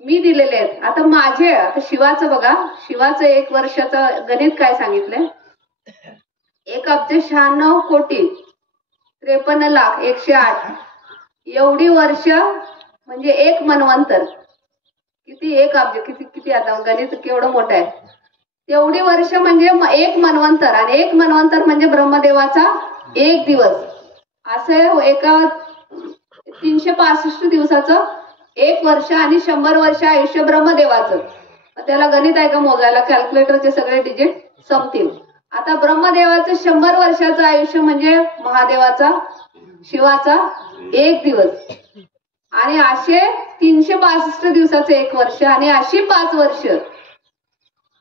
मी दिलेले आहेत. आता माझे आता शिवाचं बघा, शिवाचं 1 वर्षाचं गणित काय सांगितलंय, 1,53,53,108 एवढी वर्ष म्हणजे 1 मनवंतर. किती 1 अब्ज किती किती आता गणित केवढं मोठं आहे. तेवढी वर्ष म्हणजे 1 मनवंतर, आणि 1 मनवंतर म्हणजे ब्रह्मदेवाचा 1 दिवस. असं एका 365 दिवसाचं 1 वर्ष आणि 100 वर्ष आयुष्य ब्रह्मदेवाचं. त्याला गणित आहे का मोजायला, कॅल्क्युलेटरचे सगळे डिजिट संपतील. आता ब्रह्मदेवाचं 100 वर्षाचं आयुष्य म्हणजे महादेवाचा शिवाचा 1 दिवस. आणि असे 365 दिवसाचं 1 वर्ष आणि अशी 5 वर्ष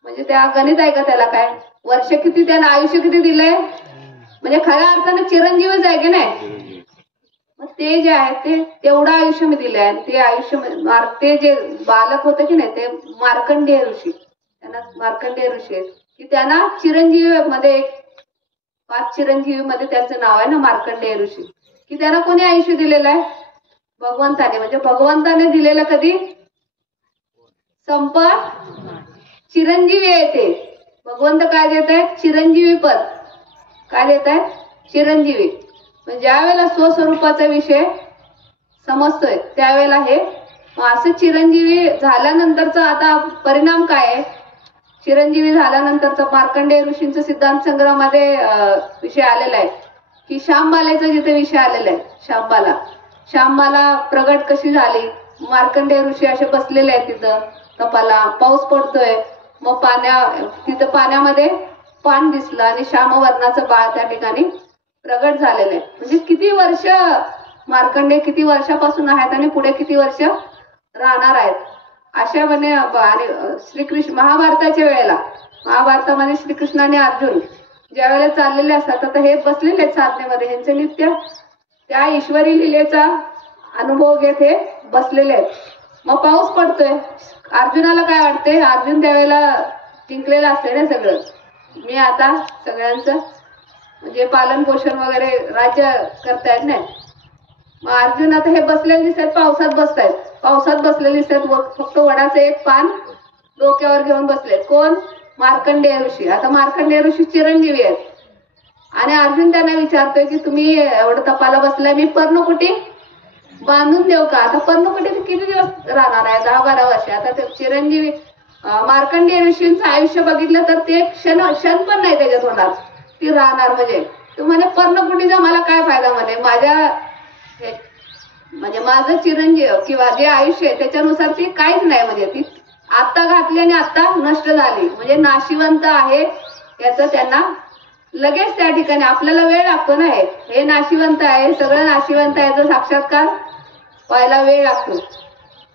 म्हणजे त्या गणित आहे का त्याला काय, वर्ष किती, त्याला आयुष्य किती दिलंय, म्हणजे खऱ्या अर्थाने चिरंजीवच आहे की नाही. मग ते जे आहे ते तेवढं आयुष्य मी दिलंय. आणि ते आयुष्य ते जे बालक होतं की नाही ते मार्कंडेय ऋषी, त्यांना मार्कंडेय ऋषी आहेत की त्यांना चिरंजीवी मध्ये 5 चिरंजीवी मध्ये त्यांचं नाव आहे ना मार्कंडेय ऋषी, की त्यांना कोणी आयुष्य दिलेलं आहे, भगवंताने. म्हणजे भगवंताने दिलेलं कधी चिरंजीवी आहे ते. भगवंत काय देत आहेत, चिरंजीवी पद काय देत आहेत, चिरंजीवी. म्हणजे ज्या वेळेला स्वस्वरूपाचा विषय समजतोय त्यावेळेला हे असं चिरंजीवी झाल्यानंतरचा आता परिणाम काय आहे. चिरंजीवी झाल्यानंतरचा मार्कंडेय ऋषींचा सिद्धांत संग्रहामध्ये विषय आलेला आहे की शांबालेचा जिथे विषय आलेला आहे, शांबाला प्रगट कशी झाली. मार्कंडेय ऋषी असे बसलेले आहेत तिथं तपाला, पाऊस पडतोय, मग तिथं पाण्यामध्ये पान दिसलं आणि श्यामवर्णाचं बाळ त्या ठिकाणी प्रगट झालेलं आहे. म्हणजे किती वर्ष मार्कंडेय किती वर्षापासून आहेत आणि पुढे किती वर्ष राहणार आहेत. अशा म्हणे. आणि श्रीकृष्ण महाभारताच्या वेळेला, महाभारतामध्ये श्रीकृष्ण आणि अर्जुन ज्या वेळेला चाललेले असतात, आता हे बसलेले आहेत साधनेमध्ये, ह्यांचे नित्य त्या ईश्वरी लीलेचा अनुभव घेत हे बसलेले आहेत. मग पाऊस पडतोय, अर्जुनाला काय वाटते, अर्जुन त्यावेळेला जिंकलेलं असतंय ना सगळं, मी आता सगळ्यांचं म्हणजे पालन पोषण वगैरे राज्य करतायत ना. मग अर्जुन आता हे बसलेले दिसतात, पावसात बसलेले दिसतात, फक्त वडाचं एक पान डोक्यावर घेऊन बसलेत. कोण, मार्कंडेय ऋषी. आता मार्कंडेय ऋषी चिरंजीवी आहेत आणि अर्जुन त्यांना विचारतोय की तुम्ही एवढं तपाला बसलाय, मी पर्णकुटी बांधून देऊ का. आता पर्णकुटी किती दिवस राहणार आहे, 10-12 वर्ष. आता ते चिरंजीवी मार्कंडेय ऋषींचं आयुष्य बघितलं तर ते क्षण पण नाही त्याच्यात होणार, ती राहणार. म्हणजे तो म्हणे पर्णकुटीचा मला काय फायदा म्हणे, म्हणजे माझं चिरंजीव किंवा जे आयुष्य आहे त्याच्यानुसार ती काहीच नाही, म्हणजे ती आता घातली आणि आता नष्ट झाली, म्हणजे नाशिवंत आहे याचं त्यांना लगेच त्या ठिकाणी. आपल्याला वेळ लागतो ना, हे नाशिवंत आहे, सगळं नाशिवंत आहे, याचा साक्षात्कार व्हायला वेळ लागतो.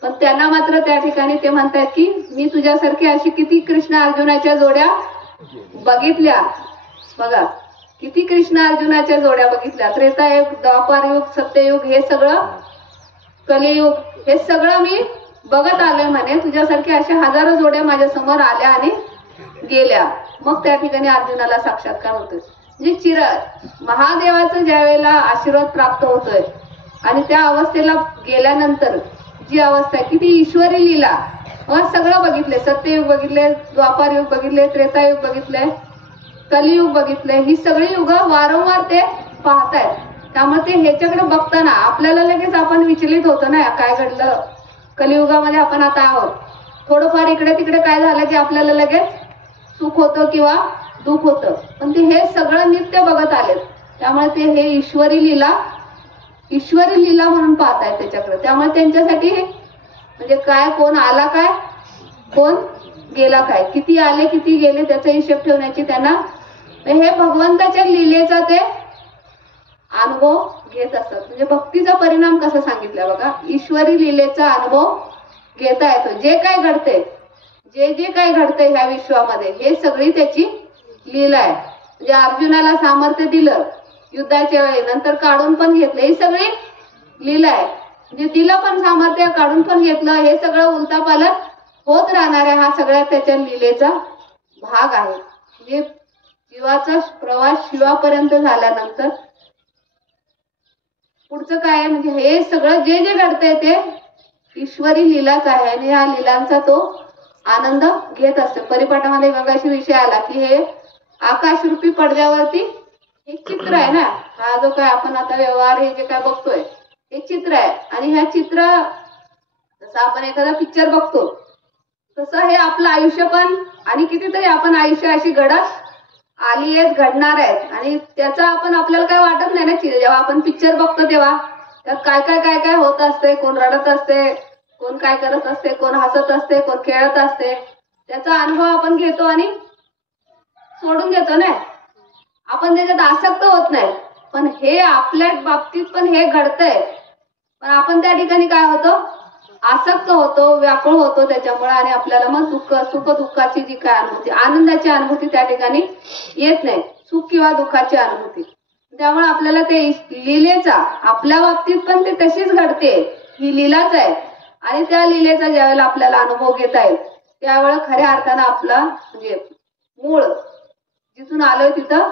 पण त्यांना मात्र त्या ठिकाणी ते म्हणतात की मी तुझ्यासारखी अशी किती कृष्ण अर्जुनाच्या जोड्या बघितल्या. बघा किती कृष्ण अर्जुनाच्या जोड्या बघितल्या, त्रेतायुग, द्वापारयुग, सत्ययुग, हे सगळं कलियुग, हे सगळं मी बघत आलोय म्हणे. तुझ्यासारख्या अशा हजारो जोड्या माझ्या समोर आल्या आणि गेल्या. मग त्या ठिकाणी अर्जुनाला साक्षात्कार होतोय. म्हणजे महादेवाचं ज्या वेळेला आशीर्वाद प्राप्त होतोय आणि त्या अवस्थेला गेल्यानंतर जी अवस्था आहे की ती ईश्वरी लीला. मग सगळं बघितले, सत्ययुग बघितले, द्वापारयुग बघितले, त्रेतायुग बघितले, कलियुग बघितले, ही सगळी युग वारंवार ते पाहतायत. त्यामुळे ते ह्याच्याकडे बघताना आपल्याला लगेच आपण विचलित होतो ना, काय घडलं कलियुगामध्ये आपण आता आहोत. थोडंफार इकडे तिकडे काय झालं की आपल्याला लगेच सुख होतं किंवा दुःख होतं. पण ते हे सगळं नित्य बघत आलेत, त्यामुळे ते हे ईश्वरी लीला म्हणून पाहतायत त्याच्याकडे. त्यामुळे त्यांच्यासाठी म्हणजे काय, कोण आला काय, कोण गेला काय, किती आले किती गेले त्याचा हिशेब ठेवण्याची त्यांना, हे भगवंताच्या लीलेचा ते अनुभव घेत असतात. म्हणजे भक्तीचा परिणाम कसा सांगितला बघा, ईश्वरी लीलेचा अनुभव घेता येतो. जे काय घडते, जे काय घडतंय ह्या विश्वामध्ये, हे सगळी त्याची लीला आहे. म्हणजे अर्जुनाला सामर्थ्य दिलं युद्धाच्या वेळी, नंतर काढून पण घेतलं, ही सगळी लीला आहे. म्हणजे दिलं पण सामर्थ्य, काढून पण घेतलं, हे सगळं उलटापालट होत राहणार आहे. हा सगळ्या त्याच्या लीलेचा भाग आहे. म्हणजे जीवाचा प्रवास शिवापर्यंत झाल्यानंतर पुढचं काय आहे, म्हणजे हे सगळं जे घडतंय ते ईश्वरी लीलाच आहे आणि ह्या लीलांचा तो आनंद घेत असतो. परिपाठामध्ये गंगाशी विषय आला की हे आकाशरूपी पडद्यावरती हे चित्र आहे ना, हा जो काय आपण आता व्यवहार हे जे काय बघतोय हे चित्र आहे. आणि ह्या चित्र जसं आपण एखादा पिक्चर बघतो तसं हे आपलं आयुष्य पण, आणि कितीतरी आपण आयुष्य अशी घडत आली आहेत, घडणार आहेत, आणि त्याचा आपण आपल्याला काय वाटत नाही ना. जेव्हा आपण पिक्चर बघतो तेव्हा त्यात काय काय काय काय होत असते, कोण रडत असते, कोण काय करत असते, कोण हसत असते, कोण खेळत असते, त्याचा अनुभव आपण घेतो आणि सोडून घेतो ना, आपण त्याच्यात आसक्त होत नाही. पण हे आपल्या बाबतीत पण हे घडतंय, पण आपण त्या ठिकाणी काय होतो, आसक्त होतो, व्याकुळ होतो त्याच्यामुळे, आणि आपल्याला मग सुख दुःखाची जी काय अनुभूती, आनंदाची अनुभूती त्या ठिकाणी येत नाही, सुख किंवा दुःखाची अनुभूती. त्यामुळे आपल्याला ते लीलेचा आपल्या बाबतीत पण ते तशीच घडते, ही लीलाच आहे. आणि त्या लीलेचा ज्यावेळेला आपल्याला अनुभव घेता येईल त्यावेळेला खऱ्या अर्थानं आपला म्हणजे मूळ जिथून आलोय तिथं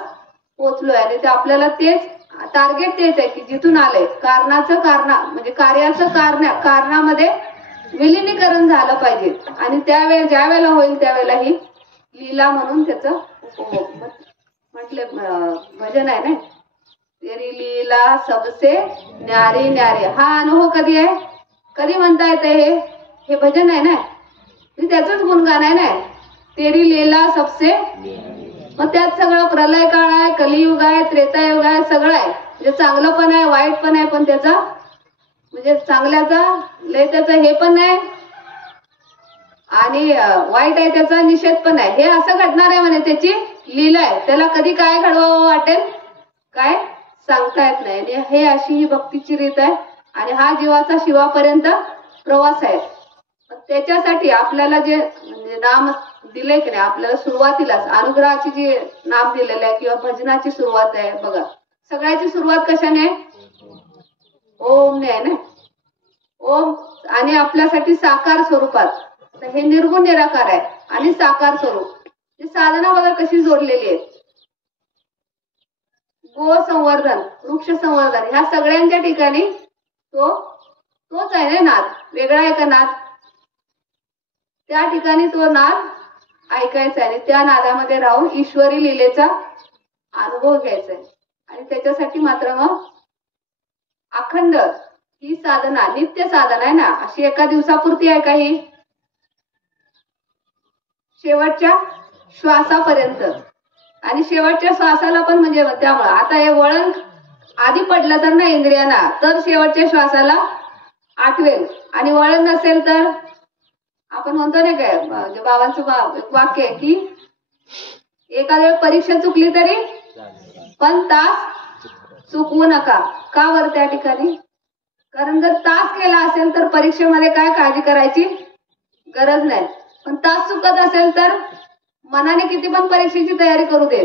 पोचलोय. आणि ते आपल्याला तेच टार्गेट तेच आहे की जिथून आलंय कारणाचं म्हणजे कार्याचं कारणामध्ये विलिनीकरण झालं पाहिजे. आणि त्यावेळेला ज्या वेळेला होईल त्यावेळेला ही लीला म्हणून त्याचं म्हटले भजन आहे ना, तेरी लीला सबसे न्यारी न्यारी. हा अनुभव कधी आहे, कधी म्हणता येते, हे भजन आहे ना, त्याचंच गुणगान आहे ना, तेरी लीला सबसे. मग त्यात सगळं प्रलय काळ आहे, कलियुग आहे, त्रेतायुग आहे, सगळं आहे. म्हणजे चांगलं पण आहे, वाईट पण आहे, पण त्याचा म्हणजे चांगल्याचा लय त्याचा हे पण नाही आणि वाईट आहे त्याचा निषेध पण आहे. हे असं घडणार आहे म्हणे, त्याची लीला आहे. त्याला कधी काय घडवावं वाटेल काय सांगता येत नाही. आणि हे अशी ही भक्तीची रीत आहे आणि हा जीवाचा शिवापर्यंत प्रवास आहे. त्याच्यासाठी आपल्याला जे म्हणजे नाम दिले की नाही, आपल्याला सुरुवातीलाच अनुग्रहाची जी नाम दिलेलं आहे किंवा भजनाची सुरुवात आहे बघा, सगळ्याची सुरुवात कशाने, ओम ने आहे ना, ओम. आणि आपल्यासाठी साकार स्वरूपात, तर हे निर्गुण निराकार आहे आणि साकार स्वरूप. ही साधना बघा कशी जोडलेली आहे, गो संवर्धन, वृक्ष संवर्धन, ह्या सगळ्यांच्या ठिकाणी तोच आहे ना नाद, वेगळा आहे का नाद, त्या ठिकाणी तो नाद ऐकायचा आहे आणि त्या नादामध्ये राहून ईश्वरी लीलेचा अनुभव घ्यायचा आहे. आणि त्याच्यासाठी मात्र मग अखंड ही साधना, नित्य साधना आहे ना, अशी एका दिवसापुरती आहे काही, शेवटच्या श्वासापर्यंत आणि शेवटच्या श्वासाला पण म्हणजे त्यामुळे आता हे वळण आधी पडलं तर ना इंद्रियांना, तर शेवटच्या श्वासाला आठवेल. आणि वळण नसेल तर आपण म्हणतो ना काय, म्हणजे बाबांचं वाक्य आहे की एखाद्या परीक्षा चुकली तरी पण तास चुकवू नका. का बरं त्या ठिकाणी? कारण जर तास केला असेल तर परीक्षेमध्ये काय काळजी करायची गरज नाही. पण तास चुकत असेल तर मनाने किती पण परीक्षेची तयारी करू दे,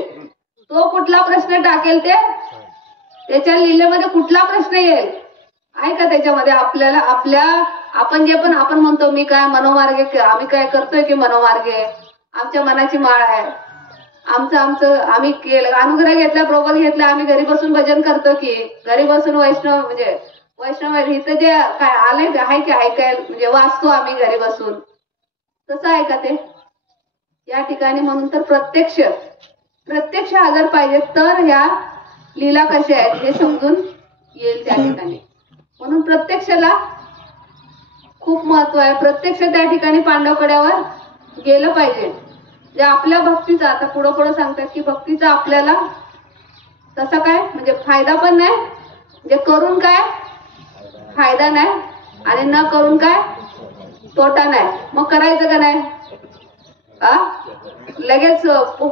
तो कुठला प्रश्न टाकेल ते त्याच्या लिहिलेमध्ये कुठला प्रश्न येईल आहे का त्याच्यामध्ये आपल्याला आपण जे पण आपण म्हणतो मी काय मनोमार्गे, आम्ही काय करतोय की मनोमार्गे, आमच्या मनाची माळ आहे, आमचं आम्ही केलं, अनुग्रह घेतला, प्रबोध घेतला, आम्ही घरी बसून भजन करतो की घरी बसून वैष्णव इथं जे काय आले आहे की ऐकाय म्हणजे वाचतो आम्ही घरी बसून, तसं आहे का ते या ठिकाणी? म्हणून तर प्रत्यक्ष हजर पाहिजे तर ह्या लीला कशा आहेत हे समजून येईल त्या ठिकाणी. म्हणून प्रत्यक्षाला खूप महत्व आहे. प्रत्यक्ष त्या ठिकाणी पांडवकड्यावर गेलं पाहिजे. जे आपल्या भक्तीचा आता पुढं सांगतात की भक्तीचा आपल्याला तसा काय म्हणजे फायदा पण नाही, म्हणजे करून काय फायदा नाही आणि न करून काय तोटा नाही. मग करायचं का नाही? लगेच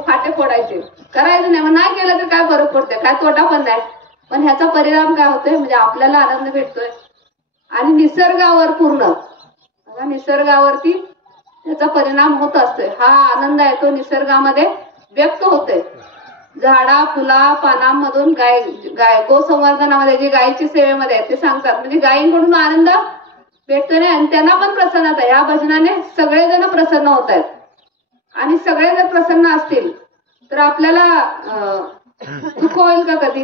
फाटे फोडायचे, करायचं नाही. मग नाही केलं तर काय फरक पडतोय, काय तोटा पण नाही. पण ह्याचा परिणाम काय होतोय म्हणजे आपल्याला आनंद भेटतोय आणि निसर्गावर पूर्ण निसर्गावरती त्याचा परिणाम होत असतोय. हा आनंद आहे तो निसर्गामध्ये व्यक्त होतोय. झाडा फुला पानांमधून गाय गोसंवर्धनामध्ये जे गायीच्या सेवेमध्ये आहे ते सांगतात, म्हणजे गायींकडून आनंद भेटतोय ना आणि त्यांना पण प्रसन्नता. या भजनाने सगळेजण प्रसन्न होत आहेत आणि सगळे जर प्रसन्न असतील तर आपल्याला दुःख होईल का कधी?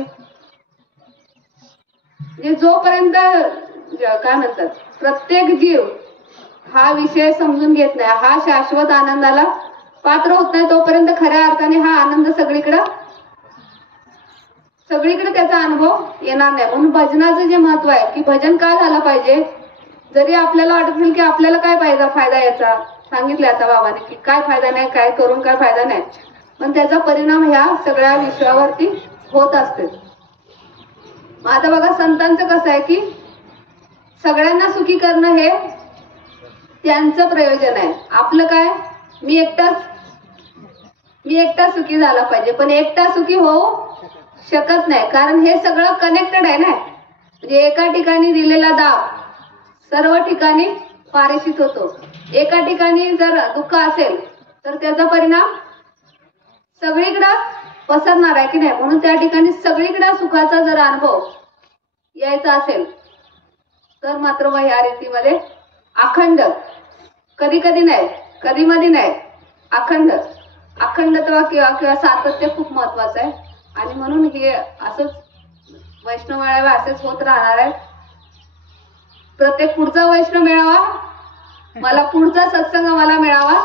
म्हणजे जोपर्यंत काय म्हणतात प्रत्येक जीव हा विषय समजून घेत नाही, हा शाश्वत आनंदाला पात्र होत नाही, तोपर्यंत खऱ्या अर्थाने हा आनंद सगळीकडे त्याचा अनुभव येणार नाही. म्हणून भजनाचं जे महत्व आहे की भजन का झालं पाहिजे, जरी आपल्याला वाटत असेल की आपल्याला काय फायदा याचा, सांगितलं आता बाबाने की काय फायदा नाही, काय करून काय फायदा नाही, पण त्याचा परिणाम ह्या सगळ्या विश्वावरती होत असते. आता बघा संतांचं कसं आहे की सगळ्यांना सुखी करणं हे त्यांचं प्रयोजन आहे. आपलं काय मी एकटा सुखी झाला पाहिजे, पण एकटा सुखी होऊ शकत नाही. कारण हे सगळं कनेक्टेड आहे ना. म्हणजे एका ठिकाणी दिलेला दाब सर्व ठिकाणी पारेषित होतो. एका ठिकाणी जर दुःख असेल तर त्याचा परिणाम सगळीकडे पसरणार आहे की नाही. म्हणून त्या ठिकाणी सगळीकडे सुखाचा जर अनुभव यायचा असेल तर मात्र मग या रीतीमध्ये अखंड कधी नाही, कधी मध्ये नाही, अखंडत्व किंवा सातत्य खूप महत्वाचं आहे. आणि म्हणून हे असंच वैष्णव मेळावा असेच होत राहणार आहे. प्रत्येक पुढचा वैष्णव मेळावा मला, पुढचा सत्संग मला मिळावा,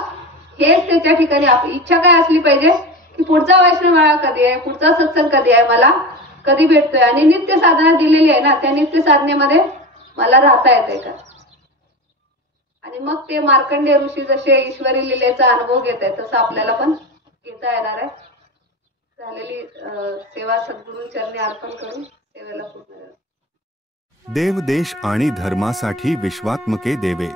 हेच त्याच्या ठिकाणी आपली इच्छा काय असली पाहिजे की पुढचा वैष्णव मेळावा कधी आहे, पुढचा सत्संग कधी आहे, मला कधी भेटतोय. आणि नित्य साधना दिलेली आहे ना, त्या नित्य साधनेमध्ये मला राहता येते का. आणि मग ते मार्कंडेय ऋषी जसे ईश्वरी लीलेचा अनुभव घेत आहे तसं आपल्याला पण घेता येणार आहे. झालेली सेवा सद्गुरू चरणी अर्पण करून सेवेला पूर्ण. देव देश आणि धर्मासाठी विश्वात्मके देवे.